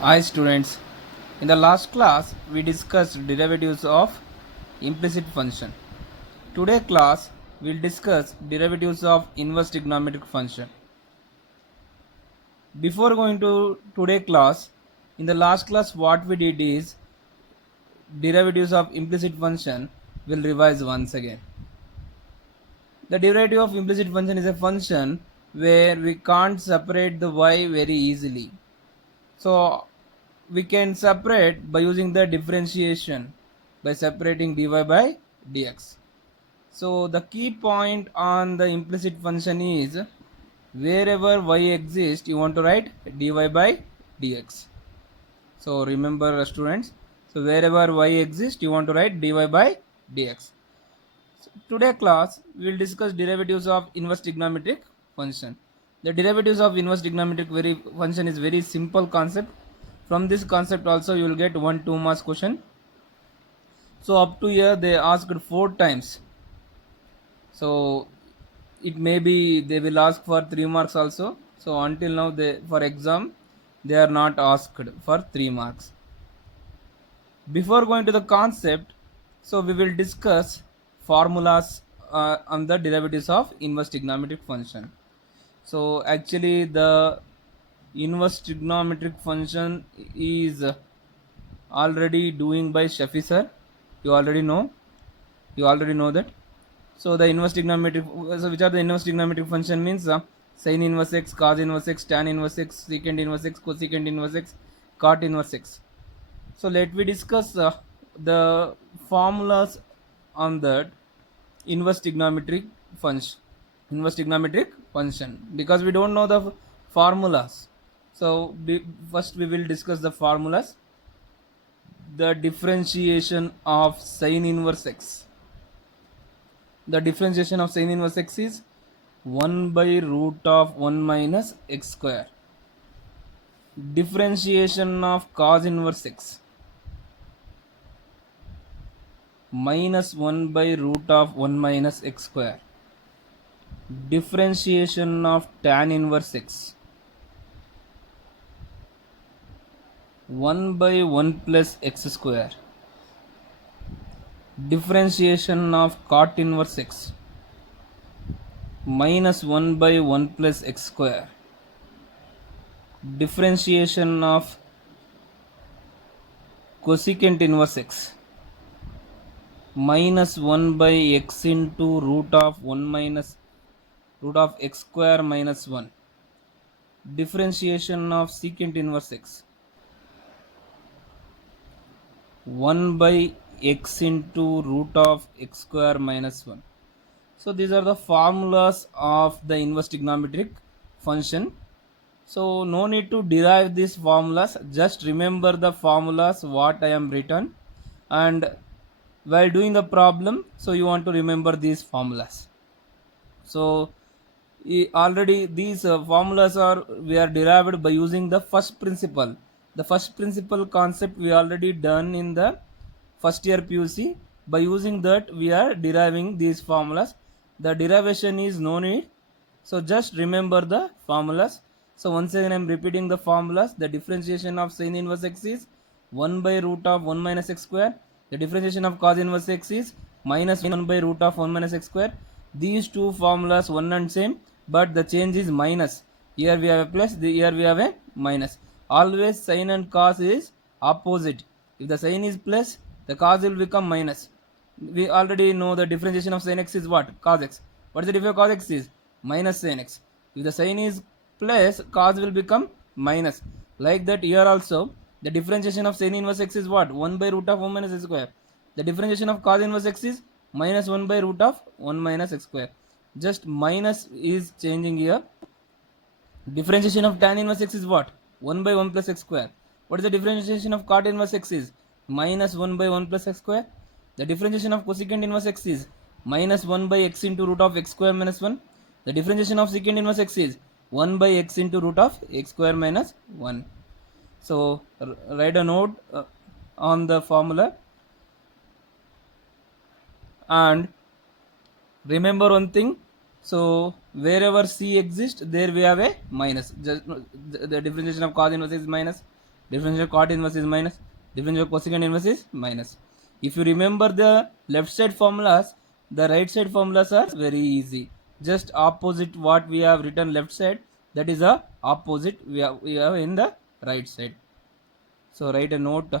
Hi students, in the last class we discussed derivatives of implicit function. Today class we will discuss derivatives of inverse trigonometric function. Before going to today class, in the last class what we did is derivatives of implicit function will revise once again. The derivative of implicit function is a function where we can't separate the y very easily. So we can separate by using the differentiation by separating dy by dx. So the key point on the implicit function is wherever y exists you want to write dy by dx. So remember students, so wherever y exists you want to write dy by dx. So today class we will discuss derivatives of inverse trigonometric function. The derivatives of inverse trigonometric function is very simple concept. From this concept also you will get 1 2 marks question. So up to here they asked 4 times. So it may be they will ask for 3 marks also. So until now they for exam they are not asked for 3 marks. Before going to the concept, so we will discuss formulas on the derivatives of inverse trigonometric function. So actually the inverse trigonometric function is already doing by Shafi sir. You already know. You already know that. So the inverse trigonometric. So which are the inverse trigonometric function means sin inverse x, cos inverse x, tan inverse x, secant inverse x, cosecant inverse x, cot inverse x. So let me discuss the formulas on that inverse trigonometric function. Inverse trigonometric function, because we don't know the formulas. So first we will discuss the formulas. The differentiation of sin inverse x. The differentiation of sin inverse x is 1 by root of 1 minus x square. Differentiation of cos inverse x minus 1 by root of 1 minus x square. Differentiation of tan inverse x 1 by 1 plus x square. Differentiation of cot inverse x minus 1 by 1 plus x square. Differentiation of cosecant inverse x minus 1 by x into root of 1 minus root of x square minus 1. Differentiation of secant inverse x 1 by x into root of x square minus 1. So these are the formulas of the inverse trigonometric function. So no need to derive these formulas, just remember the formulas what I am written, and while doing the problem so you want to remember these formulas. So already these formulas are we are derived by using the first principle. The first principle concept we already done in the first year PUC. By using that we are deriving these formulas. The derivation is no need, so just remember the formulas. So once again I am repeating the formulas. The differentiation of sin inverse x is 1 by root of 1 minus x square. The differentiation of cos inverse x is minus 1 by root of 1 minus x square. These two formulas one and same, but the change is minus. Here we have a plus, here we have a minus. Always sin and cos is opposite. If the sin is plus, the cos will become minus. We already know the differentiation of sin x is what? Cos x. What is the difference of cos x is? Minus sin x. If the sin is plus, cos will become minus. Like that here also, the differentiation of sin inverse x is what? 1 by root of 1 minus x square. The differentiation of cos inverse x is minus 1 by root of 1 minus x square. Just minus is changing here. Differentiation of tan inverse x is what? 1 by 1 plus x square. What is the differentiation of cot inverse x is? Minus 1 by 1 plus x square. The differentiation of cosecant inverse x is minus 1 by x into root of x square minus 1. The differentiation of secant inverse x is 1 by x into root of x square minus 1. So write a note on the formula, and remember one thing. So wherever c exists there we have a minus. Just the differentiation of cos inverse is minus. Differential of cot inverse is minus. Differential of cosecant inverse is minus. If you remember the left side formulas, the right side formulas are very easy. Just opposite what we have written left side, that is a opposite we have in the right side. So write a note.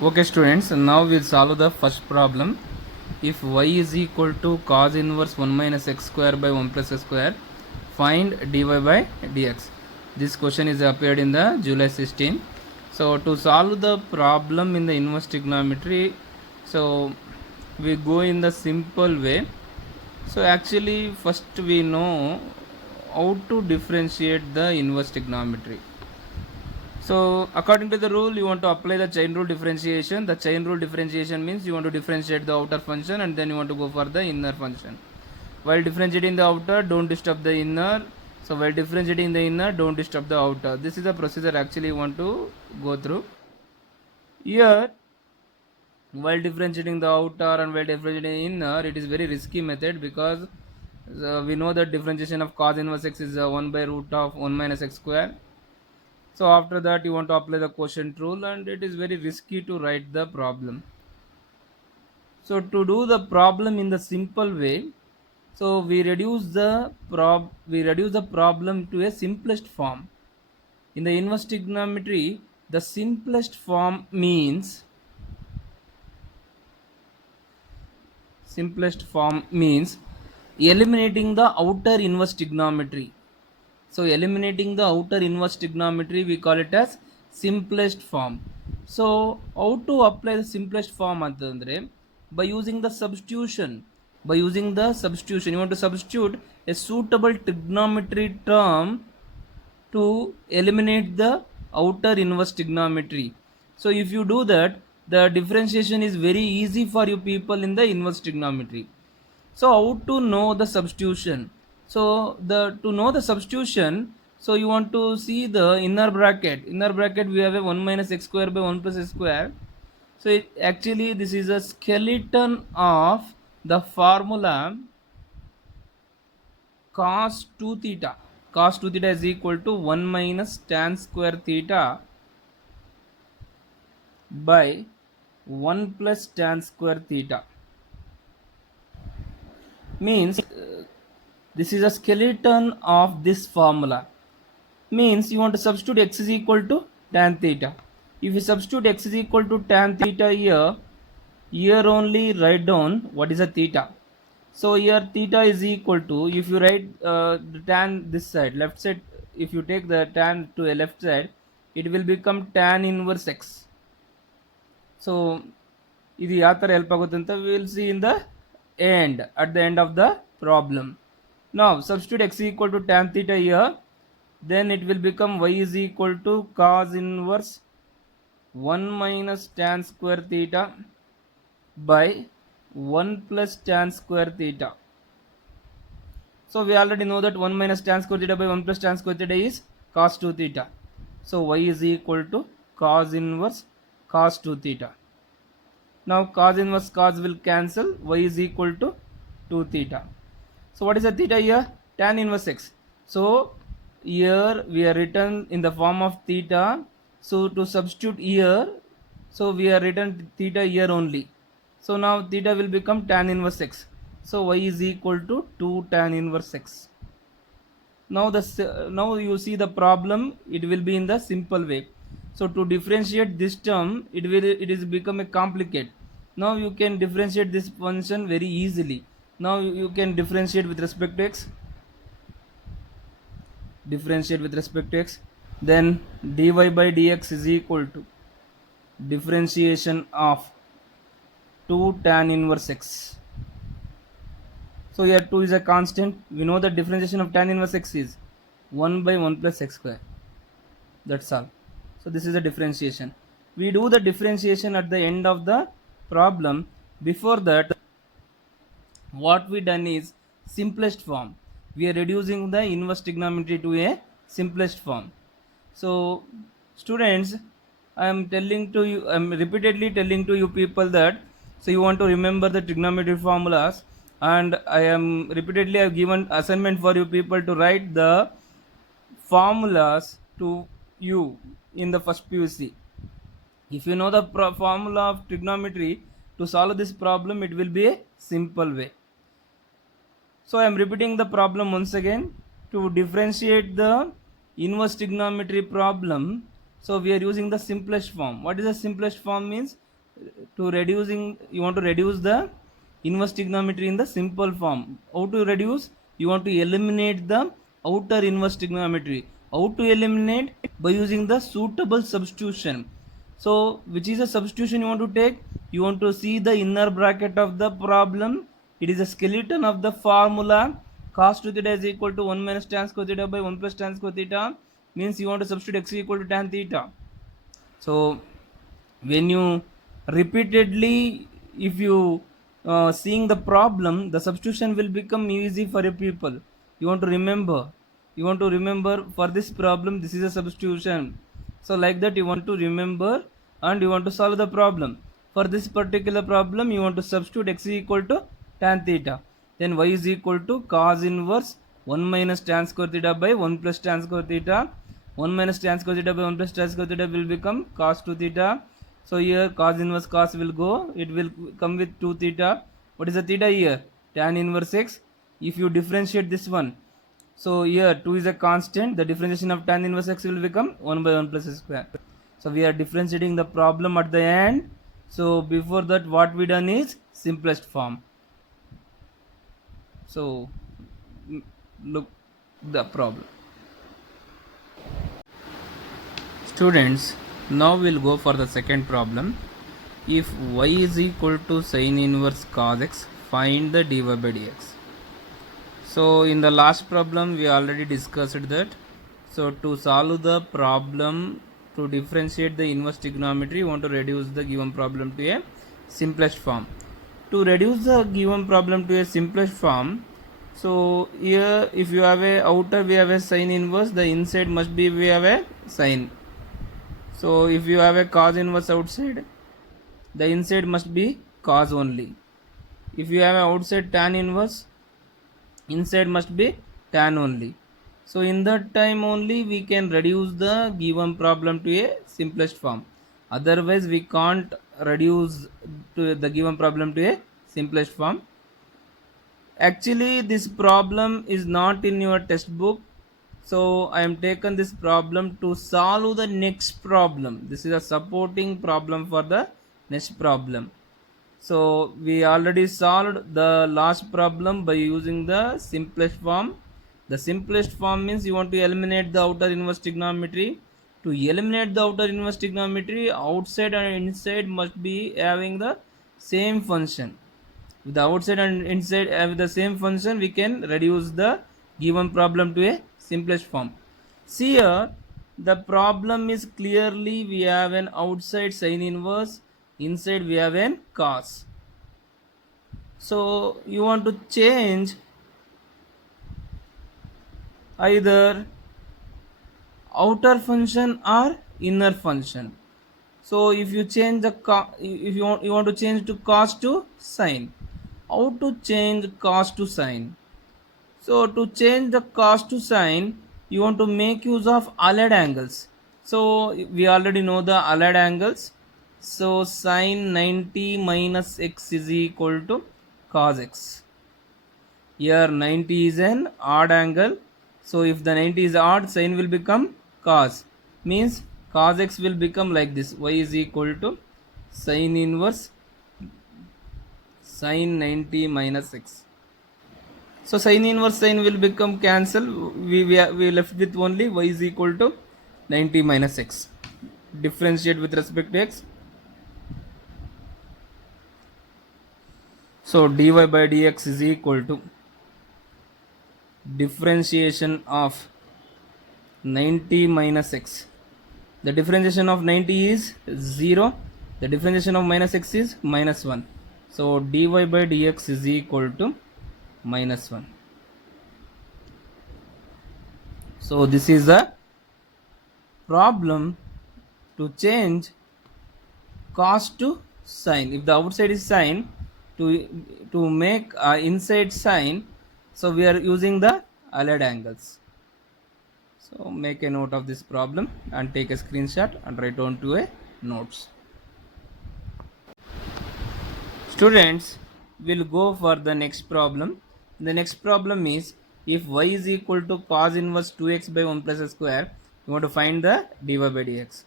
Okay students, now we'll solve the first problem. If y is equal to cos inverse 1 minus x square by 1 plus x square, find dy by dx. This question is appeared in the July 16. So to solve the problem in the inverse trigonometry, so we go in the simple way. So actually first we know how to differentiate the inverse trigonometry. So according to the rule, you want to apply the chain rule differentiation. The chain rule differentiation means you want to differentiate the outer function and then you want to go for the inner function. While differentiating the outer, don't disturb the inner. So while differentiating the inner, don't disturb the outer. This is the procedure actually you want to go through. Here, while differentiating the outer and while differentiating the inner, it is very risky method because we know that differentiation of cos inverse x is 1 by root of 1 minus x square. So after that you want to apply the quotient rule and it is very risky to write the problem. So to do the problem in the simple way, so we reduce the problem to a simplest form. In the inverse trigonometry, the simplest form means eliminating the outer inverse trigonometry. So eliminating the outer inverse trigonometry, we call it as simplest form. So how to apply the simplest form antandre? By using the substitution. You want to substitute a suitable trigonometry term to eliminate the outer inverse trigonometry. So if you do that, the differentiation is very easy for you people in the inverse trigonometry. So how to know the substitution? So to know the substitution, so you want to see the inner bracket. Inner bracket we have a 1 minus x square by 1 plus x square. So actually this is a skeleton of the formula cos 2 theta. Cos 2 theta is equal to 1 minus tan square theta by 1 plus tan square theta. Means this is a skeleton of this formula. Means you want to substitute x is equal to tan theta. If you substitute x is equal to tan theta here only write down what is a theta. So here theta is equal to, if you write the tan this side, left side, if you take the tan to a left side, it will become tan inverse x. So ಇದು ಯಾವ ಥರ help ಆಗುತ್ತೆ ಅಂತ we will see in the end, at the end of the problem. Now substitute x equal to tan theta here, then it will become y is equal to cos inverse 1 minus tan square theta by 1 plus tan square theta. So we already know that 1 minus tan square theta by 1 plus tan square theta is cos 2 theta. So y is equal to cos inverse cos 2 theta. Now cos inverse cos will cancel, y is equal to 2 theta. So what is the theta here? Tan inverse x. So here we are written in the form of theta. So to substitute here, so we are written theta here only. So now theta will become tan inverse x. So y is equal to 2 tan inverse x. Now you see the problem, it will be in the simple way. So to differentiate this term, it is become a complicate. Now you can differentiate this function very easily. Now you can differentiate with respect to x. Then dy by dx is equal to differentiation of 2 tan inverse x. So here 2 is a constant. We know the differentiation of tan inverse x is 1 by 1 plus x square. That's all. So this is a differentiation. We do the differentiation at the end of the problem. Before that, what we done is simplest form. We are reducing the inverse trigonometry to a simplest form. So students, I am repeatedly telling to you people that, so you want to remember the trigonometry formulas. and I am repeatedly have given assignment for you people to write the formulas to you in the first PUC. If you know the formula of trigonometry to solve this problem, it will be a simple way. So I am repeating the problem once again. To differentiate the inverse trigonometry problem, so we are using the simplest form. What is the simplest form means? To reducing, you want to reduce the inverse trigonometry in the simple form. How to reduce? You want to eliminate the outer inverse trigonometry. How to eliminate? By using the suitable substitution. So which is a substitution you want to take? You want to see the inner bracket of the problem. It is a skeleton of the formula. Cos 2 theta is equal to 1 minus tan square theta by 1 plus tan square theta, means you want to substitute x equal to tan theta. So when you repeatedly, if you seeing the problem, the substitution will become easy for a people. You want to remember, for this problem this is a substitution. So like that you want to remember and you want to solve the problem. For this particular problem you want to substitute x equal to tan theta, then y is equal to cos inverse 1 minus tan square theta by 1 plus tan square theta. 1 minus tan square theta by 1 plus tan square theta will become cos 2 theta. So here cos inverse cos will go, it will come with 2 theta. What is the theta here? Tan inverse x. If you differentiate this one, so here 2 is a constant, the differentiation of tan inverse x will become 1 by 1 plus square. So we are differentiating the problem at the end. So before that what we done is simplest form. So look the problem. Students, now we'll go for the second problem. If y is equal to sin inverse cos x, find the dy by dx. So in the last problem we already discussed that. So to solve the problem, to differentiate the inverse trigonometry, you want to reduce the given problem to a simplest form. To reduce the given problem to a simplest form, so here if you have a outer we have a sin inverse, the inside must be we have a sin. So if you have a cos inverse outside, the inside must be cos only. If you have a outside tan inverse, inside must be tan only. So in that time only we can reduce the given problem to a simplest form. Otherwise we can't reduce to the given problem to a simplest form. Actually this problem is not in your textbook, so I am taken this problem to solve the next problem. This is a supporting problem for the next problem. So we already solved the last problem by using the simplest form. The simplest form means you want to eliminate the outer inverse trigonometry. To eliminate the outer inverse trigonometry, outside and inside must be having the same function. With the outside and inside have the same function, we can reduce the given problem to a simplest form. See here, the problem is clearly we have an outside sin inverse, inside we have an cos. So you want to change either outer function or inner function. So if you change the if you want to change to cos to sin, how to change cos to sin? So to change the cos to sin, you want to make use of allied angles. So we already know the allied angles. So sin 90 minus x is equal to cos x. Here 90 is an odd angle. So if the 90 is odd, sin will become cos. Means cos x will become like this. Y is equal to sin inverse sin 90 minus x. So sin inverse sin will become cancel. We left with only y is equal to 90 minus x. Differentiate with respect to x. So dy by dx is equal to differentiation of 90 minus x. The differentiation of 90 is 0. The differentiation of minus x is minus 1. So dy by dx is equal to minus 1. So this is a problem to change cos to sin. If the outside is sin, to make inside sign, so we are using the allied angles. So make a note of this problem and take a screenshot and write down to a notes. Students, will go for the next problem. The next problem is, if y is equal to cos inverse 2x by 1 plus square, you want to find the dy by dx.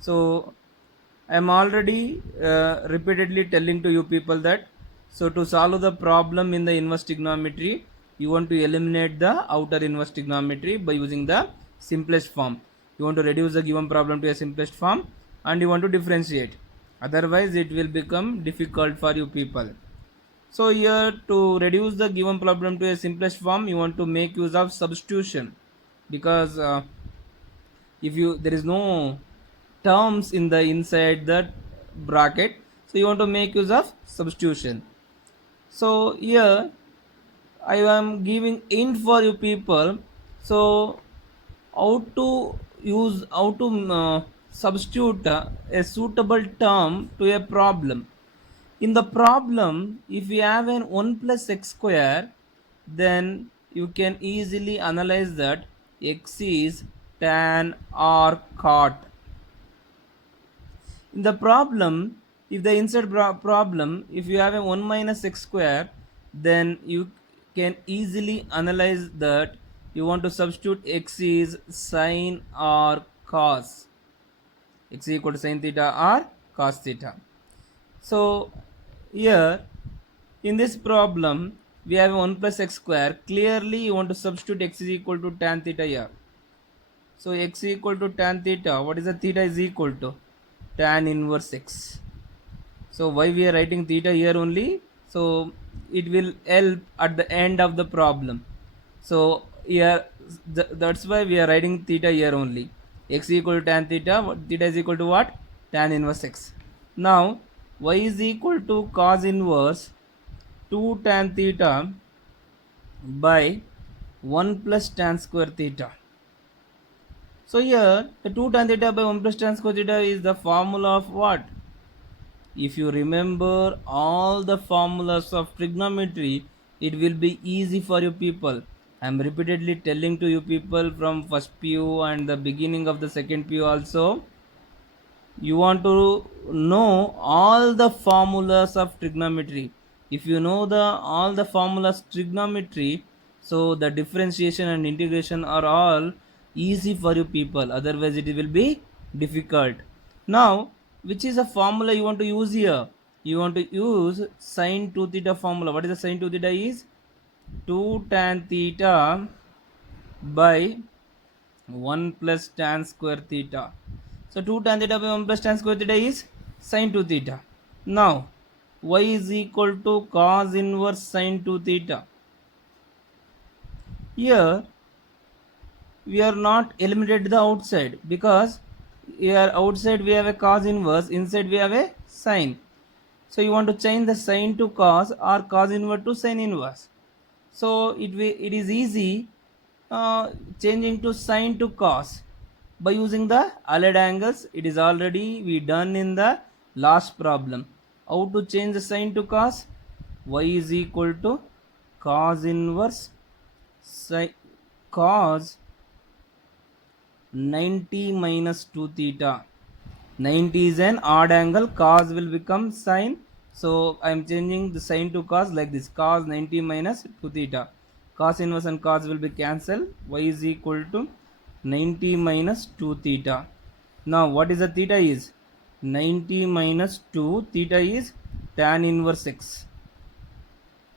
So I am already repeatedly telling to you people that, so to solve the problem in the inverse trigonometry, you want to eliminate the outer inverse trigonometry by using the simplest form. You want to reduce the given problem to a simplest form and you want to differentiate. Otherwise it will become difficult for you people. So here, to reduce the given problem to a simplest form, you want to make use of substitution, because if you there is no terms in the inside that bracket, so you want to make use of substitution. So here I am giving int for you people. So how to substitute a suitable term to a problem. In the problem, if you have an 1 plus x square, then you can easily analyze that x is tan or cot. In the problem, if the inside problem, if you have a 1 minus x square, then you can easily analyze that you want to substitute x is sine or cos. X is equal to sine theta or cos theta. So here in this problem we have 1 plus x square. Clearly you want to substitute x is equal to tan theta here. So x is equal to tan theta. What is the theta is equal to? Tan inverse x. So why we are writing theta here only? So it will help at the end of the problem. So here that's why we are writing theta here only. X equal to tan theta. Theta is equal to what? Tan inverse x. Now y is equal to cos inverse 2 tan theta by 1 plus tan square theta. So here the 2 tan theta by 1 plus tan square theta is the formula of what? If you remember all the formulas of trigonometry, it will be easy for you people. I am repeatedly telling to you people from first PU and the beginning of the second PU also. You want to know all the formulas of trigonometry. If you know all the formulas trigonometry, so the differentiation and integration are all easy for you people. Otherwise it will be difficult. Now which is a formula you want to use here? You want to use sine 2 theta formula. What is the sine 2 theta is? 2 tan theta by 1 plus tan square theta. So 2 tan theta by 1 plus tan square theta is sine 2 theta. Now y is equal to cos inverse sine 2 theta. Here we are not eliminated the outside, because here outside we have a cos inverse, inside we have a sine. So you want to change the sine to cos or cos inverse to sine inverse. So it is easy changing to sine to cos by using the allied angles. It is already we done in the last problem. How to change the sine to cos? Y is equal to cos inverse cos 90 minus 2 theta. 90 is an odd angle, cos will become sine. So I am changing the sine to cos like this, cos 90 minus 2 theta. Cos inverse and cos will be cancelled. Y is equal to 90 minus 2 theta. Now what is the theta is? 90 minus 2 theta is tan inverse x.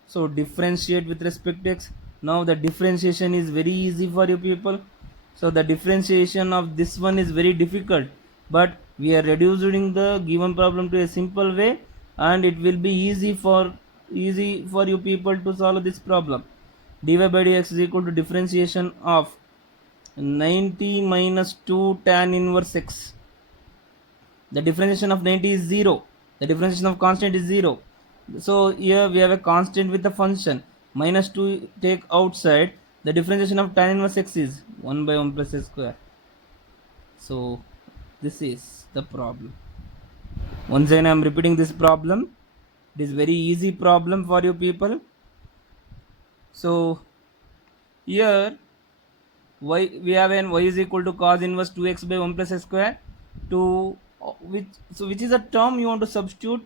So differentiate with respect to x. Now the differentiation is very easy for you people. So the differentiation of this one is very difficult, but we are reducing the given problem to a simple way, and it will be easy for you people to solve this problem. Dy by dx is equal to differentiation of 90 minus 2 tan inverse x. The differentiation of 90 is 0. The differentiation of constant is 0. So here we have a constant with the function. Minus 2 take outside. The differentiation of tan inverse x is 1 by 1 plus x square. So this is the problem. Once again I am repeating this problem. It is very easy problem for you people. So here y, we have an y is equal to cos inverse 2x by 1 plus x square to which is a term you want to substitute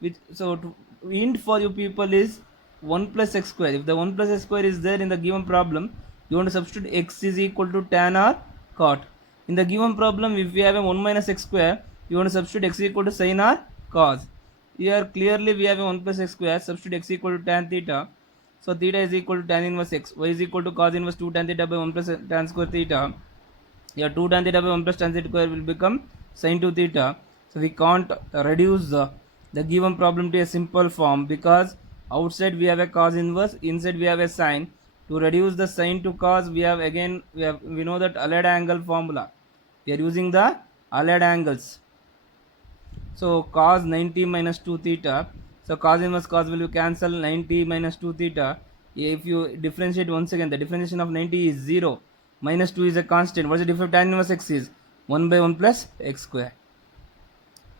which so to, int for you people is 1 plus x square. If the 1 plus x square is there in the given problem, you want to substitute x is equal to tan or cot. In the given problem, if we have a 1 minus x square, you want to substitute x equal to sin or cos. Here clearly we have a 1 plus x square, substitute x equal to tan theta. So theta is equal to tan inverse x. Y is equal to cos inverse 2 tan theta by 1 plus tan square theta. Here 2 tan theta by 1 plus tan theta square will become sin 2 theta. So we can't reduce the given problem to a simple form because outside we have a cos inverse, inside we have a sin. To reduce the sin to cos, we know that allied angle formula. We are using the allied angles. So cos 90 minus 2 theta. So cos inverse cos will cancel 90 minus 2 theta. If you differentiate once again, the differentiation of 90 is 0. Minus 2 is a constant. What is the difference of tan inverse x is? 1 by 1 plus x square.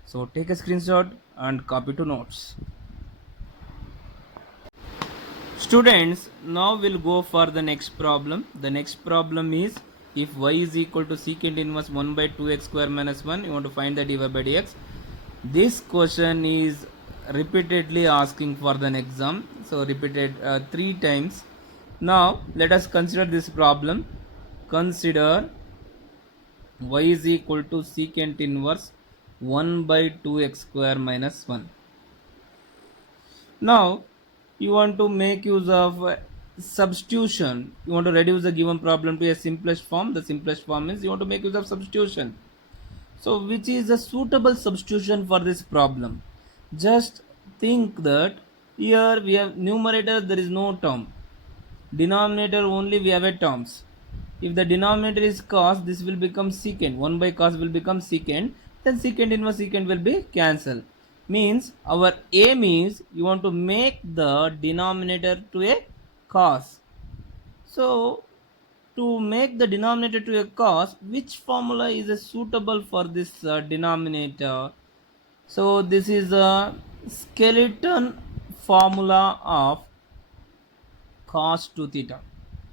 So take a screenshot and copy to notes. Students, now we'll go for the next problem. The next problem is if y is equal to secant inverse 1 by 2x square minus 1, you want to find the dy by dx. This question is repeatedly asking for the exam, so repeated 3 times. Now let us consider this problem. Consider y is equal to secant inverse 1 by 2x square minus 1. Now you want to make use of substitution. You want to reduce the given problem to a simplest form. The simplest form is you want to make use of substitution. So which is a suitable substitution for this problem? Just think that here we have numerator, there is no term. Denominator only we have a terms. If the denominator is cos, this will become secant. 1 by cos will become secant. Then secant inverse secant will be cancelled. Means our aim is you want to make the denominator to a cos. So to make the denominator to a cos, which formula is suitable for this denominator? So this is a skeleton formula of cos 2 theta.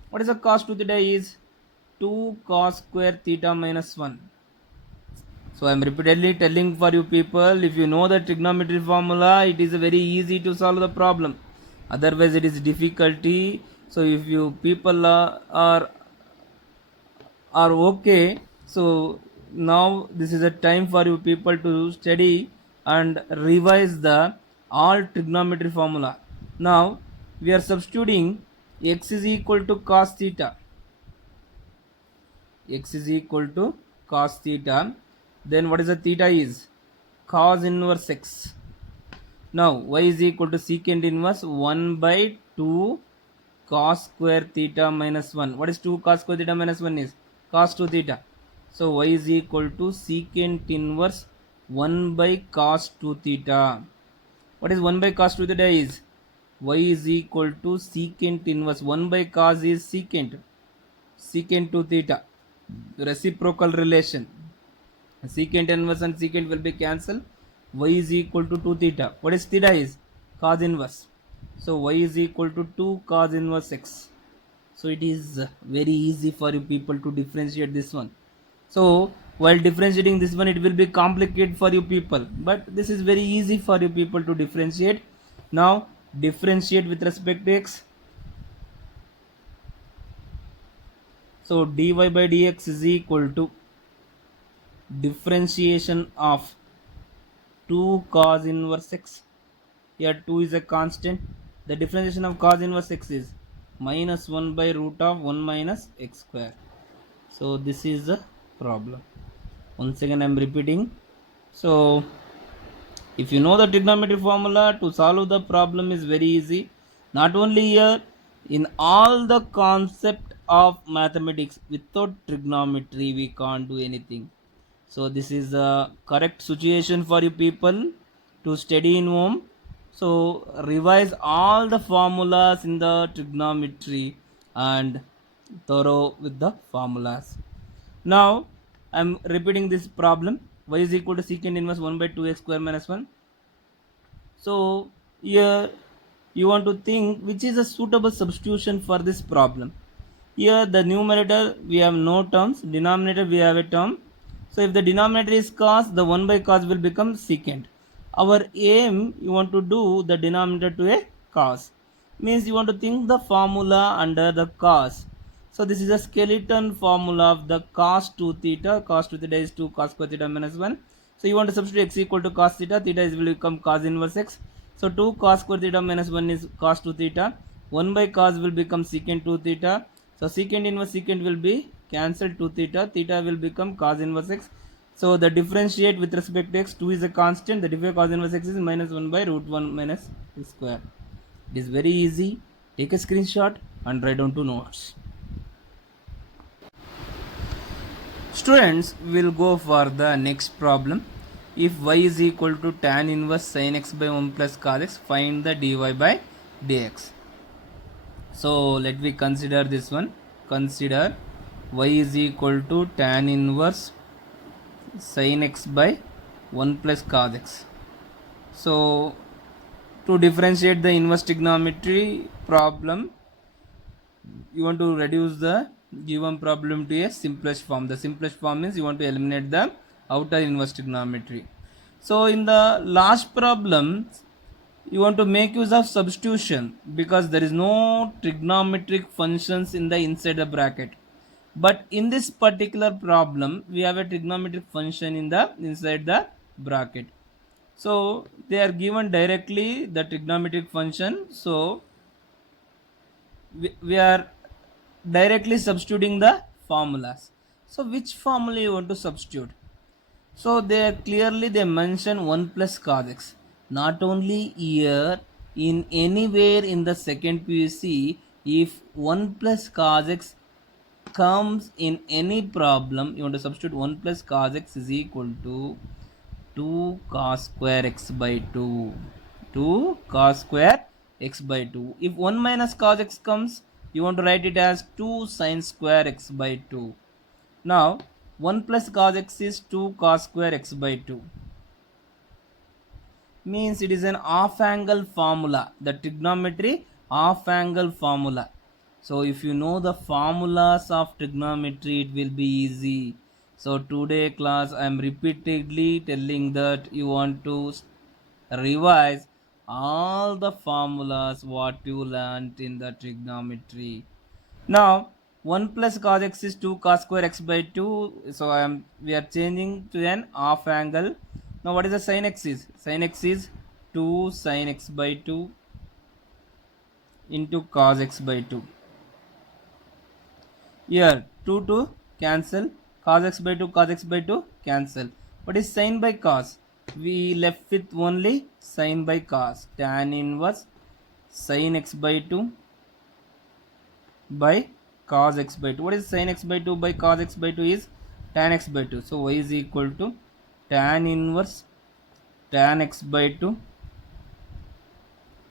What is a cos 2 theta is 2 cos square theta minus 1. So I am repeatedly telling for you people, if you know the trigonometry formula, it is very easy to solve the problem. Otherwise it is difficulty. So if you people are okay, so now this is a time for you people to study and revise the all trigonometry formula. Now we are substituting x is equal to cos theta. X is equal to cos theta. Then what is the theta is? Cos inverse x. Now y is equal to secant inverse 1 by 2 cos square theta minus 1. What is 2 cos square theta minus 1 is? Cos 2 theta. So y is equal to secant inverse 1 by cos 2 theta. What is 1 by cos 2 theta is? Y is equal to secant inverse 1 by cos is secant 2 theta. Reciprocal relation. Secant inverse and secant will be cancelled. Y is equal to 2 theta. What is theta is? Cos inverse. So y is equal to 2 cos inverse x. So it is very easy for you people to differentiate this one. So while differentiating this one, it will be complicated for you people, but this is very easy for you people to differentiate. Now differentiate with respect to x. So dy by dx is equal to differentiation of 2 cos inverse x. Here 2 is a constant. The differentiation of cos inverse x is minus 1 by root of 1 minus x square. So this is the problem. Once again I am repeating. So if you know the trigonometry formula, to solve the problem is very easy. Not only here, in all the concept of mathematics, without trigonometry we can't do anything. So this is the correct situation for you people to study in home. So revise all the formulas in the trigonometry and thorough with the formulas. Now I am repeating this problem. Y is equal to secant inverse 1 by 2x square minus 1. So here you want to think which is a suitable substitution for this problem. Here the numerator we have no terms, denominator we have a term. So if the denominator is cos, the 1 by cos will become secant. Our aim, you want to do the denominator to a cos. Means you want to think the formula under the cos. So this is a skeleton formula of the cos 2 theta. Cos 2 theta is 2 cos square theta minus 1. So you want to substitute x equal to cos theta. Theta is will become cos inverse x. So 2 cos square theta minus 1 is cos 2 theta. 1 by cos will become secant 2 theta. So secant inverse secant will be cancelled 2 theta. Theta will become cos inverse x. So the differentiate with respect to x, 2 is a constant. The difference cos inverse x is minus 1 by root 1 minus x square. It is very easy. Take a screenshot and write down to notes. Students will go for the next problem. If y is equal to tan inverse sin x by 1 plus cos x, find the dy by dx. So let me consider this one. Consider y is equal to tan inverse sin x by 1 plus cos x. So to differentiate the inverse trigonometry problem, you want to reduce the given problem to a simplest form. The simplest form means you want to eliminate the outer inverse trigonometry. So in the last problem, you want to make use of substitution because there is no trigonometric functions in the inside the bracket. But in this particular problem, we have a trigonometric function in the inside the bracket. So they are given directly the trigonometric function. So we are directly substituting the formulas. So which formula you want to substitute? So they clearly they mention 1 plus cos x. Not only here, in anywhere in the second PUC, if 1 plus cos x comes in any problem, you want to substitute 1 plus cos x is equal to 2 cos square x by 2. 2 cos square x by 2. If 1 minus cos x comes, you want to write it as 2 sin square x by 2. Now 1 plus cos x is 2 cos square x by 2. Means it is an half angle formula. The trigonometry half angle formula. So if you know the formulas of trigonometry, it will be easy. So today class I am repeatedly telling that you want to revise all the formulas what you learnt in the trigonometry. Now 1 plus cos x is 2 cos square x by 2. So we are changing to an half angle. Now what is the sin x is? Sin x is 2 sin x by 2 into cos x by 2. Here 2 to cancel, cos x by 2 cos x by 2 cancel. What is sin by cos? We left with only sin by cos. Tan inverse sin x by 2 by cos x by 2. What is sin x by 2 by cos x by 2 is tan x by 2. So y is equal to tan inverse tan x by 2.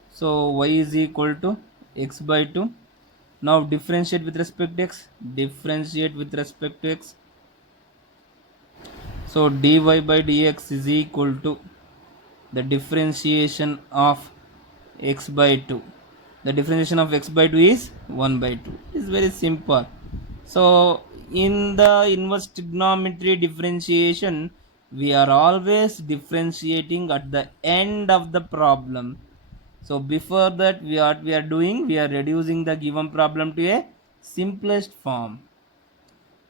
So y is equal to x by 2. Now differentiate with respect to x. Differentiate with respect to x. So dy by dx is equal to the differentiation of x by 2. The differentiation of x by 2 is 1 by 2. It is very simple. So in the inverse trigonometry differentiation, we are always differentiating at the end of the problem. So before that, we are reducing the given problem to a simplest form.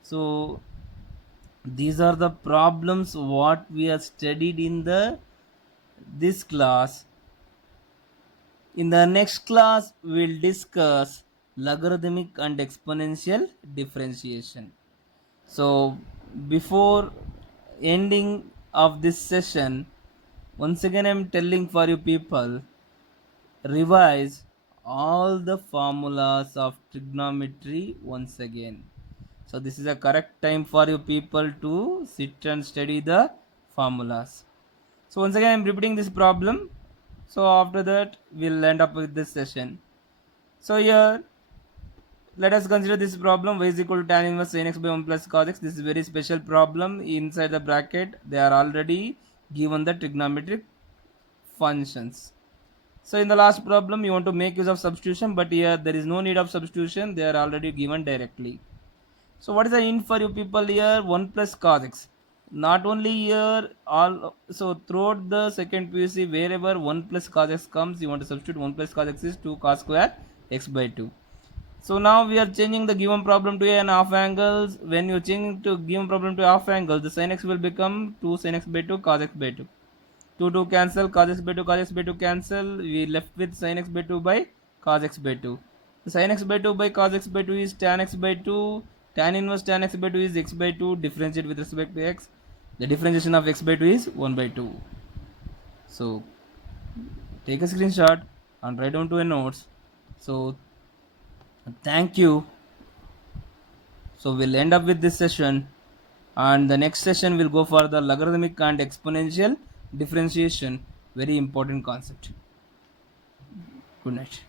So these are the problems what we have studied in this class. In the next class, we will discuss logarithmic and exponential differentiation. So before ending of this session, once again I am telling for you people, revise all the formulas of trigonometry once again. So this is a correct time for you people to sit and study the formulas. So once again I am repeating this problem. So after that we'll end up with this session. So here let us consider this problem. Y is equal to tan inverse sin x by 1 plus cos x. This is very special problem. Inside the bracket they are already given the trigonometric functions. So in the last problem you want to make use of substitution, but here there is no need of substitution, they are already given directly. So what is the int for you people here? 1 plus cos x. Not only here, all so throughout the second PUC, wherever 1 plus cos x comes, you want to substitute 1 plus cos x is 2 cos square x by 2. So now we are changing the given problem to an half angles. When you change to given problem to half angle, the sin x will become 2 sin x by 2 cos x by 2. 2 cancel, cos x by 2 cos x by 2 cancel. We left with sin x by 2 by cos x by 2. The sin x by 2 by cos x by 2 is tan x by 2. Tan inverse tan x by 2 is x by 2. Differentiate with respect to x. The differentiation of x by 2 is 1 by 2. So take a screenshot and write down to a notes. So thank you. So we'll end up with this session, and the next session will go for the logarithmic and exponential differentiation. Very important concept. Good night.